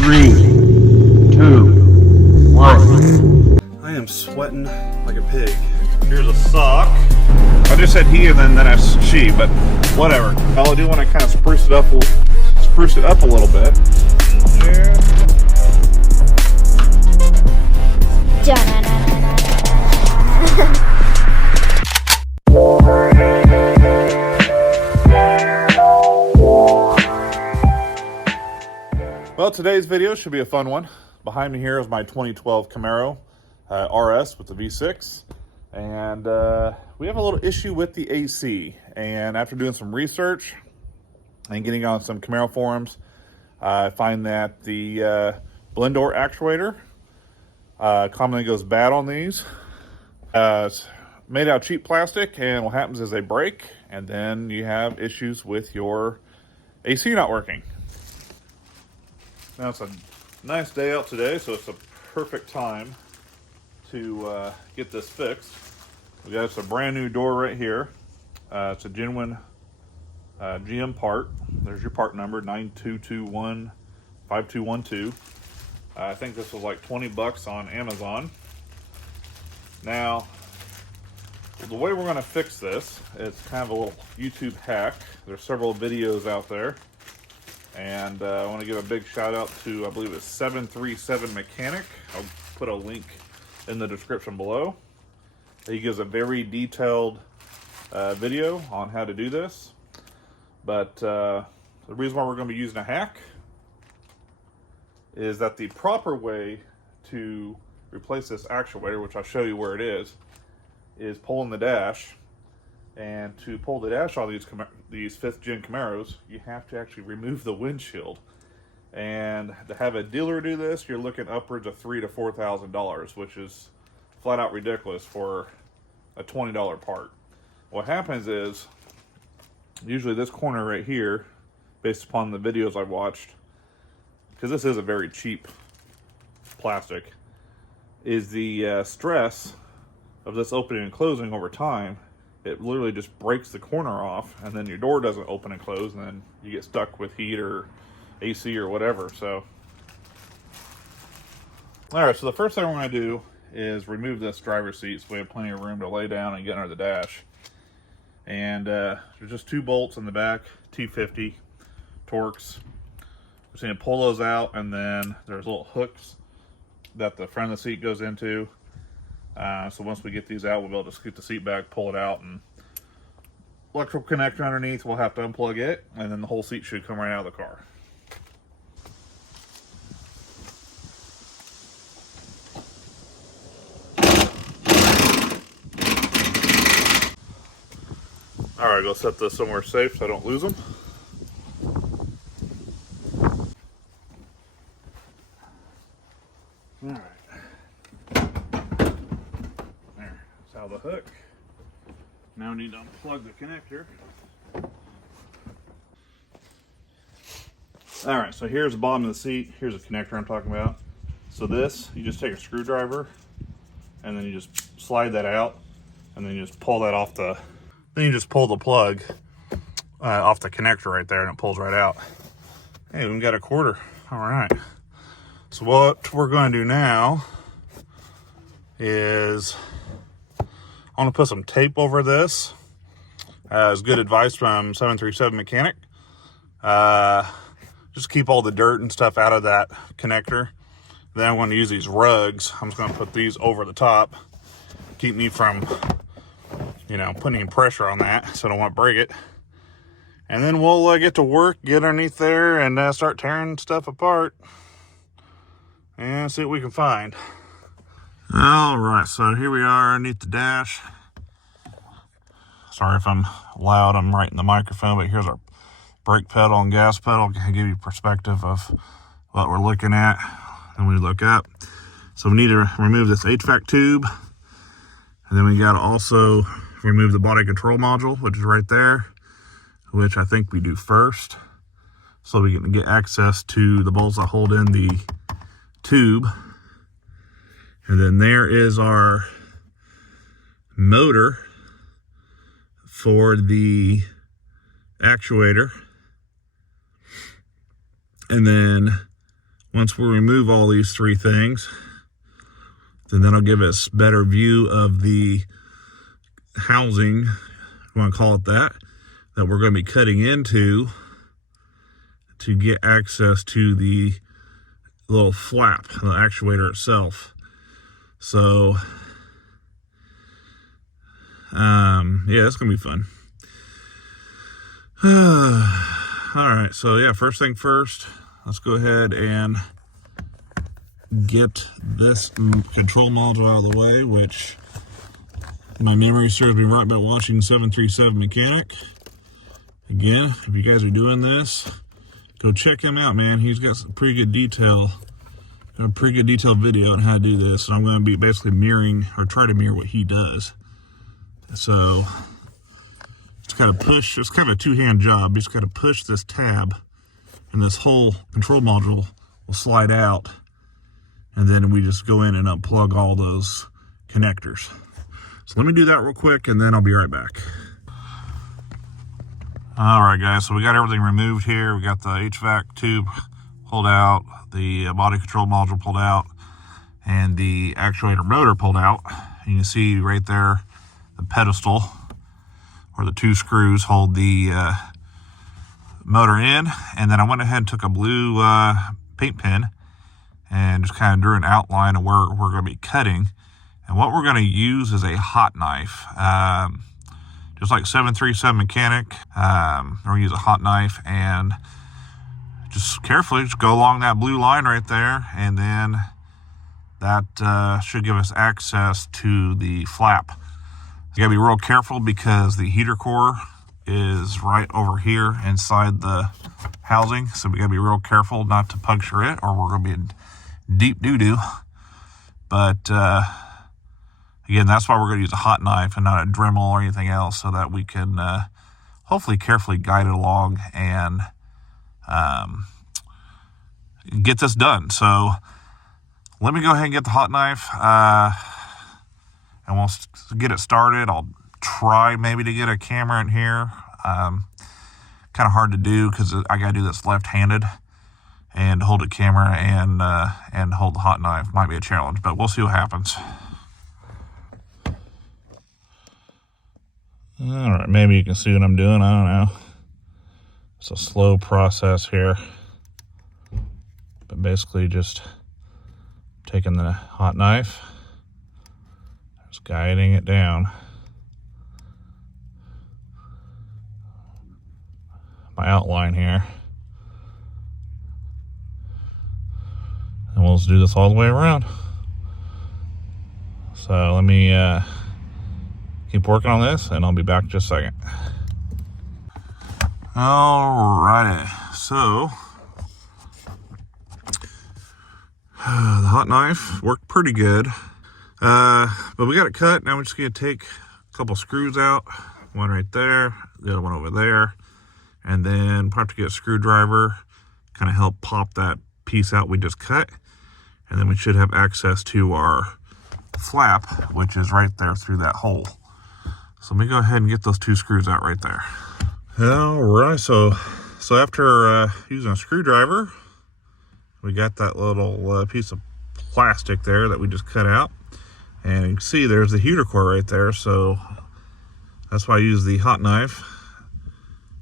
3, 2, 1. I am sweating like a pig. Here's a sock. I just said he and then that's she, but whatever. I do want to kind of spruce it up a little bit. Well, today's video should be a fun one. Behind me here is my 2012 Camaro RS with the V6. And we have a little issue with the AC. And after doing some research and getting on some Camaro forums, I find that the blend door actuator commonly goes bad on these. It's made out of cheap plastic, and what happens is they break, and then you have issues with your AC not working. Now it's a nice day out today, so it's a perfect time to get this fixed. We got a brand new door right here. It's a genuine GM part. There's your part number, 92215212. I think this was like 20 bucks on Amazon. Now, the way we're going to fix this is kind of a little YouTube hack. There's several videos out there. And I want to give a big shout out to, I believe it's 737 Mechanic. I'll put a link in the description below. He gives a very detailed video on how to do this. But the reason why we're going to be using a hack is that the proper way to replace this actuator, which I'll show you where it is pulling the dash. And to pull the dash on these 5th gen Camaros, you have to actually remove the windshield. And to have a dealer do this, you're looking upwards of $3,000 to $4,000, which is flat out ridiculous for a $20 part. What happens is, usually this corner right here, based upon the videos I've watched, because this is a very cheap plastic, is the stress of this opening and closing over time. It literally just breaks the corner off, and then your door doesn't open and close, and then you get stuck with heat or AC or whatever. So, all right, so the first thing we're going to do is remove this driver's seat so we have plenty of room to lay down and get under the dash. And there's just 2 bolts in the back, T50 Torx. We're just going to pull those out, and then there's little hooks that the front of the seat goes into. So once we get these out, we'll be able to scoot the seat back, pull it out, and electrical connector underneath, we'll have to unplug it, and then the whole seat should come right out of the car. All right, go set this somewhere safe so I don't lose them. All right. Out the hook. Now we need to unplug the connector. Alright, so here's the bottom of the seat. Here's the connector I'm talking about. So this, you just take a screwdriver and then you just slide that out, and then you just pull that off the, then you just pull the plug off the connector right there, and it pulls right out. Hey, we got a quarter. Alright. So what we're going to do now is I want to put some tape over this. As good advice from 737 Mechanic. Just keep all the dirt and stuff out of that connector. Then I'm going to use these rugs. I'm just going to put these over the top. Keep me from, putting any pressure on that, so I don't want to break it. And then we'll get to work, get underneath there, and start tearing stuff apart. And see what we can find. All right, so here we are underneath the dash. Sorry if I'm loud, I'm right in the microphone, but here's our brake pedal and gas pedal. Can give you perspective of what we're looking at when we look up. So we need to remove this HVAC tube, and then we got to also remove the body control module, which is right there, which I think we do first, so we can get access to the bolts that hold in the tube. And then there is our motor for the actuator. And then Once we remove all these three things, then that'll give us better view of the housing, if you want to call it that we're going to be cutting into to get access to the little flap, the actuator itself. So, yeah, it's going to be fun. All right, so yeah, first thing first, let's go ahead and get this control module out of the way, which my memory serves me right by watching 737 Mechanic. Again, if you guys are doing this, go check him out, man. He's got some pretty good detail, a pretty good detailed video on how to do this, and I'm going to be basically mirroring, or try to mirror what he does. So, just kind of push, it's kind of a two-hand job. You just got to push this tab, and this whole control module will slide out, and then we just go in and unplug all those connectors. So let me do that real quick, and then I'll be right back. All right, guys, so we got everything removed here. We got the HVAC tube pulled out, the body control module pulled out, and the actuator motor pulled out. And you can see right there the pedestal, where the two screws hold the motor in. And then I went ahead and took a blue paint pen and just kind of drew an outline of where we're going to be cutting. And what we're going to use is a hot knife. Just like 737 Mechanic, we're going to use a hot knife and just carefully just go along that blue line right there, and then that should give us access to the flap. You gotta be real careful because the heater core is right over here inside the housing, so we gotta be real careful not to puncture it, or we're gonna be in deep doo-doo. But again, that's why we're going to use a hot knife and not a Dremel or anything else, so that we can hopefully carefully guide it along and get this done. So let me go ahead and get the hot knife, and we'll get it started. I'll try maybe to get a camera in here. Kind of hard to do because I got to do this left-handed, and hold a camera and hold the hot knife might be a challenge, but we'll see what happens. All right, maybe you can see what I'm doing. I don't know. It's a slow process here, but basically just taking the hot knife, just guiding it down. My outline here. And we'll just do this all the way around. So let me keep working on this, and I'll be back in just a second. Alrighty, so the hot knife worked pretty good, but we got it cut. Now we're just gonna take a couple screws out, one right there, the other one over there, and then probably get a screwdriver, kind of help pop that piece out we just cut, and then we should have access to our flap, which is right there through that hole. So let me go ahead and get those two screws out right there. All right, so after using a screwdriver, we got that little piece of plastic there that we just cut out. And you can see there's the heater core right there, so that's why I use the hot knife.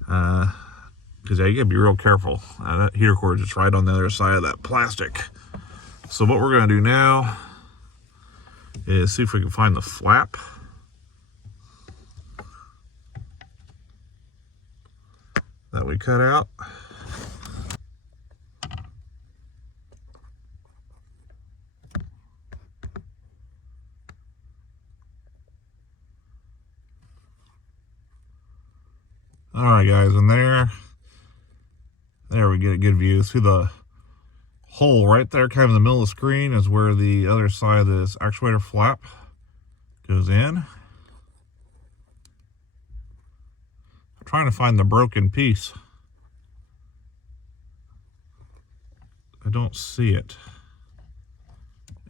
Because you gotta be real careful. That heater core is just right on the other side of that plastic. So what we're gonna do now is see if we can find the flap. That we cut out. All right, guys, and there we get a good view. See the hole right there, kind of in the middle of the screen, is where the other side of this actuator flap goes in. Trying to find the broken piece. I don't see it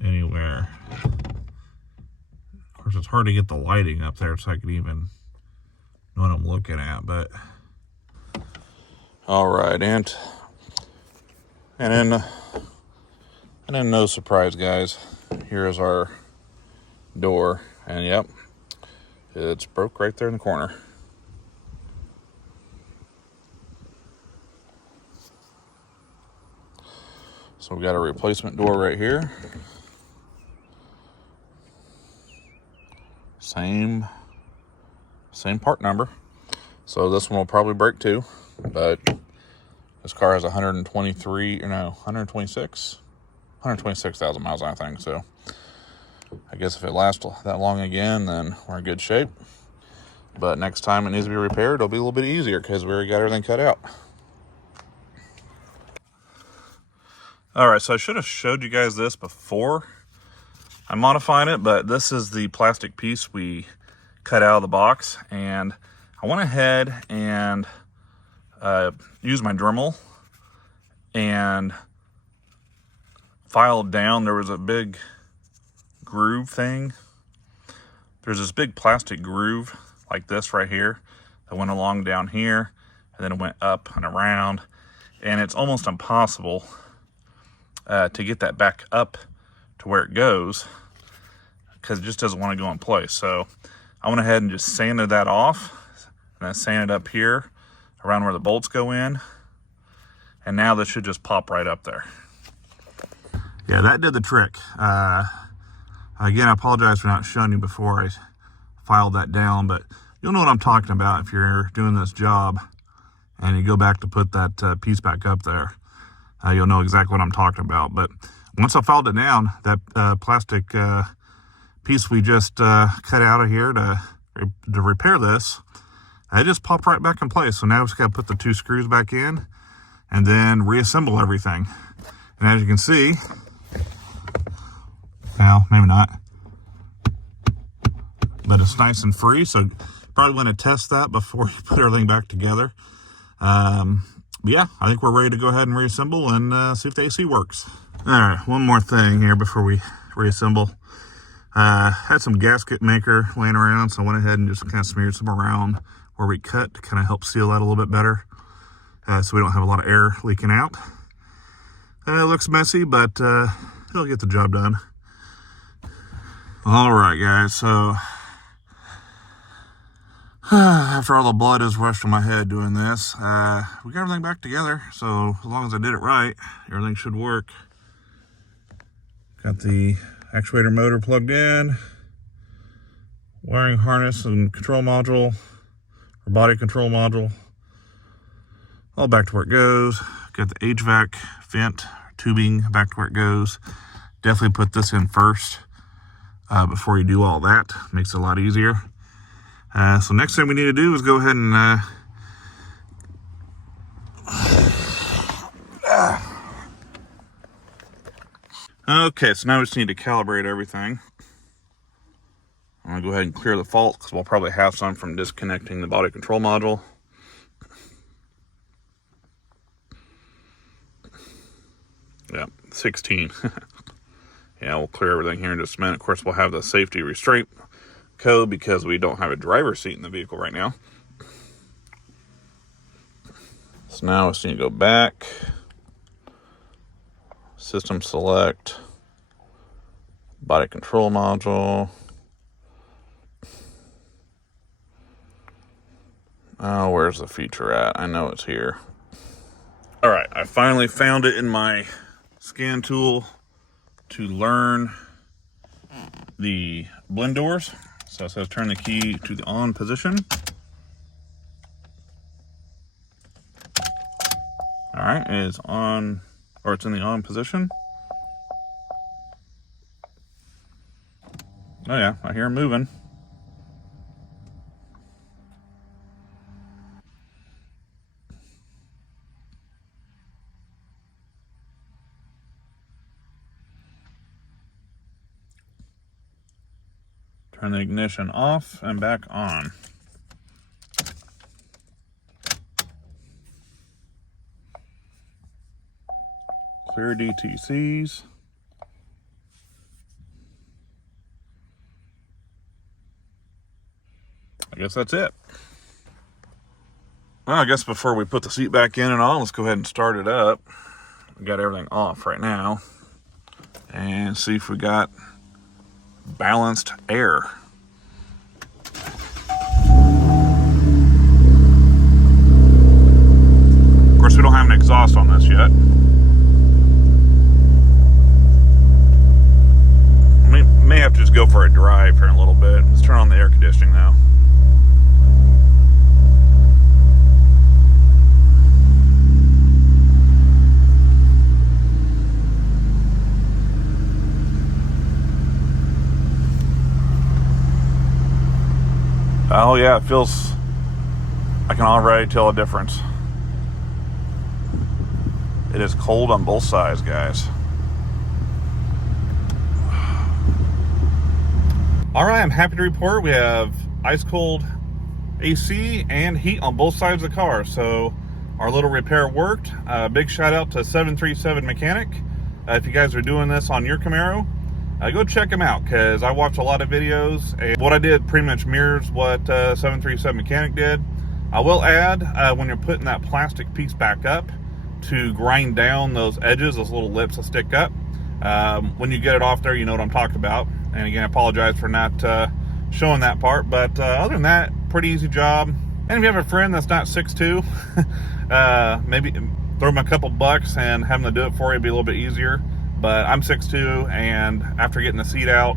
anywhere. Of course, it's hard to get the lighting up there so I can even know what I'm looking at, but all right, and then And then no surprise, guys, here is our door. And yep, it's broke right there in the corner. So we got a replacement door right here. Same part number. So this one will probably break too, but this car has 126,000 miles on, I think. So I guess if it lasts that long again, then we're in good shape. But next time it needs to be repaired, it'll be a little bit easier because we already got everything cut out. All right, so I should have showed you guys this before I modified it, but this is the plastic piece we cut out of the box, and I went ahead and used my Dremel and filed down. There was a big groove thing. There's this big plastic groove like this right here that went along down here, and then it went up and around, and it's almost impossible to get that back up to where it goes because it just doesn't want to go in place. So I went ahead and just sanded that off, and then sanded up here around where the bolts go in, and now this should just pop right up there. Yeah, that did the trick. Again, I apologize for not showing you before I filed that down, but you'll know what I'm talking about if you're doing this job and you go back to put that piece back up there. You'll know exactly what I'm talking about. But once I filed it down, that plastic piece we just cut out of here to repair this, it just popped right back in place. So now we just got to put the 2 screws back in and then reassemble everything. And as you can see, well, maybe not, but it's nice and free. So probably want to test that before you put everything back together. But yeah, I think we're ready to go ahead and reassemble and see if the AC works. All right, one more thing here before we reassemble. Had some gasket maker laying around, so I went ahead and just kind of smeared some around where we cut to kind of help seal that a little bit better, so we don't have a lot of air leaking out. It looks messy, but it'll get the job done. All right, guys, so after all the blood is rushed from my head doing this, we got everything back together. So as long as I did it right, everything should work. Got the actuator motor plugged in, wiring harness and control module, robotic control module, all back to where it goes. Got the HVAC vent tubing back to where it goes. Definitely put this in first before you do all that. Makes it a lot easier. So next thing we need to do is go ahead and okay, so now we just need to calibrate everything. I'm gonna go ahead and clear the fault because we'll probably have some from disconnecting the body control module. Yeah, 16. Yeah, we'll clear everything here in just a minute. Of course, we'll have the safety restraint code because we don't have a driver's seat in the vehicle right now. So now we just need to go back, system select, body control module. Oh, where's the feature at? I know it's here. All right, I finally found it in my scan tool to learn the blend doors. So it says turn the key to the on position. All right, it is on, or it's in the on position. Oh yeah, I hear it moving. Turn the ignition off and back on. Clear DTCs. I guess that's it. Well, I guess before we put the seat back in and on, let's go ahead and start it up. We got everything off right now. and see if we got balanced air. Of course, we don't have an exhaust on this yet. We may have to just go for a drive here in a little bit. Let's turn on the air conditioning now. Oh yeah, it feels, I can already tell a difference. It is cold on both sides, guys. All right, I'm happy to report we have ice cold AC and heat on both sides of the car. So our little repair worked. Big shout out to 737 Mechanic. If you guys are doing this on your Camaro, go check them out, because I watch a lot of videos, and what I did pretty much mirrors what 737 Mechanic did. I will add, when you're putting that plastic piece back up, to grind down those edges, those little lips that stick up. When you get it off there, you know what I'm talking about. And again, I apologize for not showing that part, but other than that, pretty easy job. And if you have a friend that's not 6'2", maybe throw them a couple bucks and have them to do it for you, be a little bit easier. But I'm 6'2", and after getting the seat out,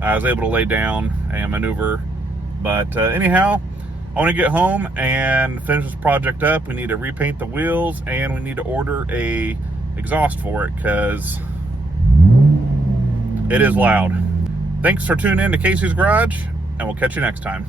I was able to lay down and maneuver. But anyhow, I want to get home and finish this project up. We need to repaint the wheels, and we need to order a exhaust for it, because it is loud. Thanks for tuning in to Casey's Garage, and we'll catch you next time.